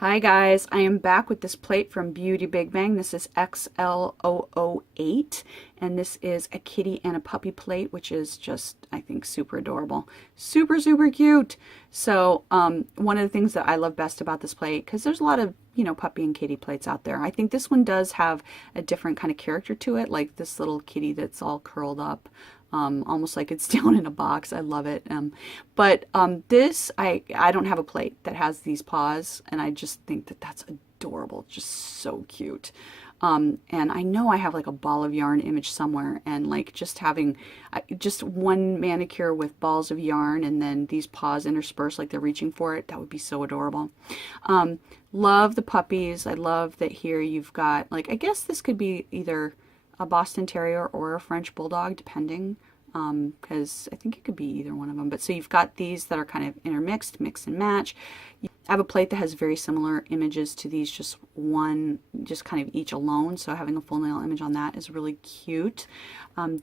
Hi guys, I am back with this plate from Beauty Big Bang. This is XL008 and this is a kitty and a puppy plate, which is just, I think, super adorable. Super, super cute. So one of the things that I love best about this plate, because there's a lot of, puppy and kitty plates out there. I think this one does have a different kind of character to it, like this little kitty that's all curled up. Almost like it's down in a box. I love it. This, I don't have a plate that has these paws, and I just think that that's adorable. Just so cute. And I know I have like a ball of yarn image somewhere, and like just having just one manicure with balls of yarn and then these paws interspersed like they're reaching for it, that would be so adorable. Love the puppies. I love that here you've got, like, I guess this could be either a Boston Terrier or a French Bulldog, depending, because I think it could be either one of them. But so you've got these that are kind of intermixed, mix and match. I have a plate that has very similar images to these, just kind of each alone. So having a full nail image on that is really cute.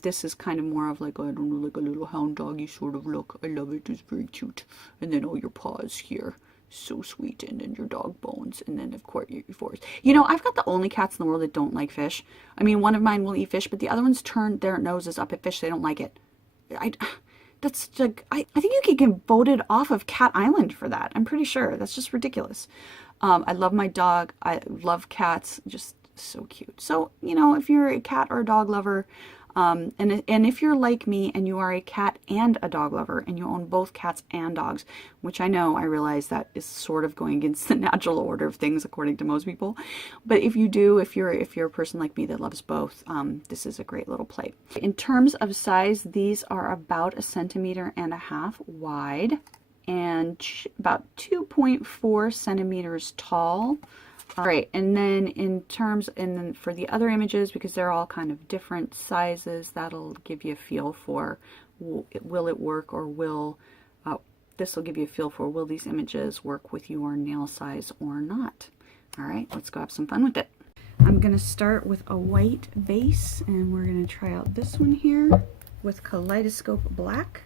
This is kind of more of like, I don't know, like a little hound doggy sort of look. I love it. It's very cute. And then all your paws here. So sweet. And then your dog bones, and then of course your forest. I've got the only cats in the world that don't like fish. I mean, one of mine will eat fish, but the other ones turn their noses up at fish. They don't like it. That's like, I think you can get voted off of Cat Island for that. I'm pretty sure. That's just ridiculous. I love my dog. I love cats. Just so cute. So, if you're a cat or a dog lover, and if you're like me and you are a cat and a dog lover and you own both cats and dogs, which I realize that is sort of going against the natural order of things according to most people, but if you do, if you're a person like me that loves both, this is a great little plate. In terms of size, these are about 1.5 centimeters wide and about 2.4 centimeters tall. All right, and then for the other images, because they're all kind of different sizes, that'll give you a feel for will it work, or this will give you a feel for will these images work with your nail size or not. All right, let's go have some fun with it. I'm going to start with a white base, and we're going to try out this one here with Kaleidoscope Black.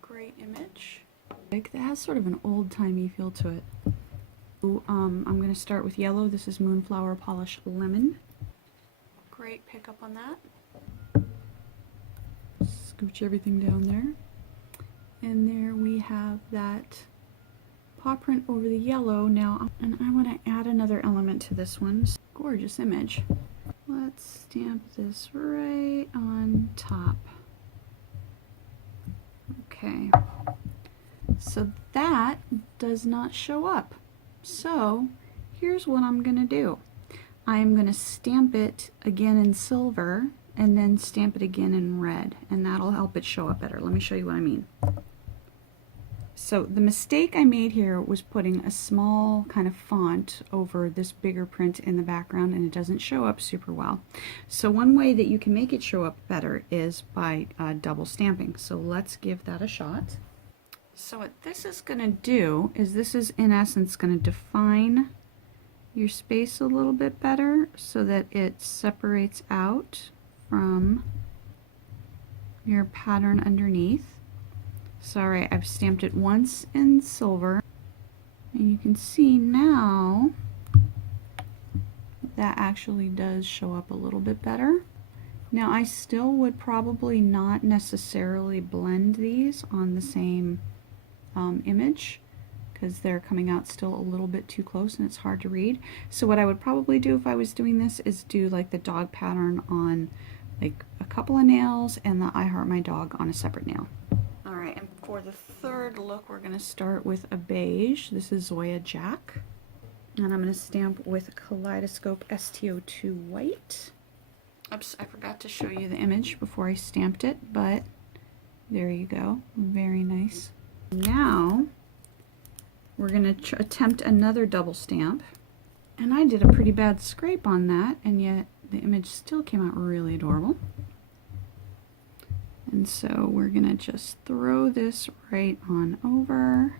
Great image. That has sort of an old-timey feel to it. I'm going to start with yellow. This is Moonflower Polish Lemon. Great pickup on that. Scooch everything down there. And there we have that paw print over the yellow now. And I want to add another element to this one. Gorgeous image. Let's stamp this right on top. Okay. So that does not show up. So here's what I'm going to do. I'm going to stamp it again in silver and then stamp it again in red, and that'll help it show up better. Let me show you what I mean. So the mistake I made here was putting a small kind of font over this bigger print in the background, and it doesn't show up super well. So one way that you can make it show up better is by double stamping. So let's give that a shot. So what this is going to do is this is in essence going to define your space a little bit better so that it separates out from your pattern underneath. So alright, I've stamped it once in silver, and you can see now that actually does show up a little bit better. Now I still would probably not necessarily blend these on the same image, because they're coming out still a little bit too close and it's hard to read. So what I would probably do if I was doing this is do like the dog pattern on like a couple of nails and the I Heart My Dog on a separate nail. Alright, and for the third look we're going to start with a beige. This is Zoya Jack, and I'm going to stamp with Kaleidoscope STO2 white. Oops, I forgot to show you the image before I stamped it, but there you go. Very nice. Now we're going to attempt another double stamp, and I did a pretty bad scrape on that, and yet the image still came out really adorable. And so we're going to just throw this right on over,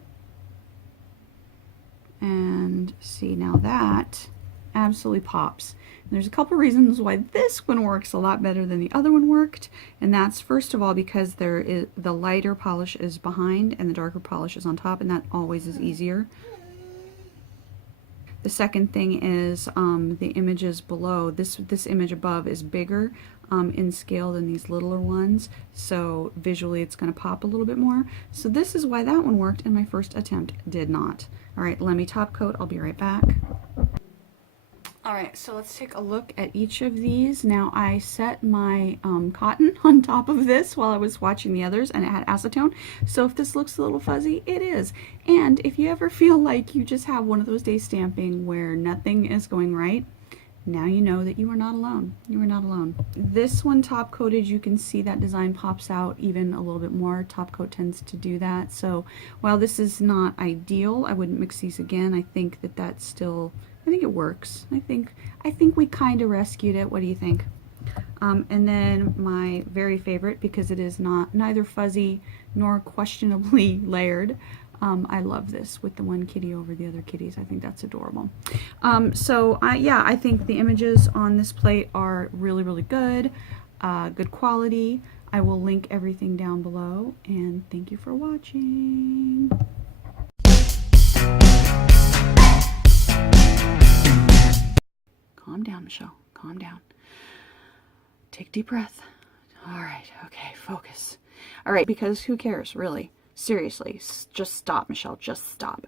and see, now that absolutely pops. And there's a couple reasons why this one works a lot better than the other one worked, and that's first of all because the lighter polish is behind and the darker polish is on top, and that always is easier. The second thing is the images below. This image above is bigger in scale than these littler ones, so visually it's going to pop a little bit more. So this is why that one worked and my first attempt did not. All right, let me top coat. I'll be right back. All right, so let's take a look at each of these. Now I set my cotton on top of this while I was watching the others, and it had acetone. So if this looks a little fuzzy, it is. And if you ever feel like you just have one of those days stamping where nothing is going right, now you know that you are not alone. You are not alone. This one top coated, you can see that design pops out even a little bit more. Top coat tends to do that. So while this is not ideal, I wouldn't mix these again. I think that that's still, I think it works. I think we kind of rescued it. What do you think? And then my very favorite, because it is neither fuzzy nor questionably layered. I love this with the one kitty over the other kitties. I think that's adorable. Yeah, I think the images on this plate are really, really good. Good quality. I will link everything down below, and thank you for watching. Calm down, Michelle. Calm down. Take a deep breath. All right. Okay, focus. All right, because who cares, really? Seriously, just stop, Michelle. Just stop.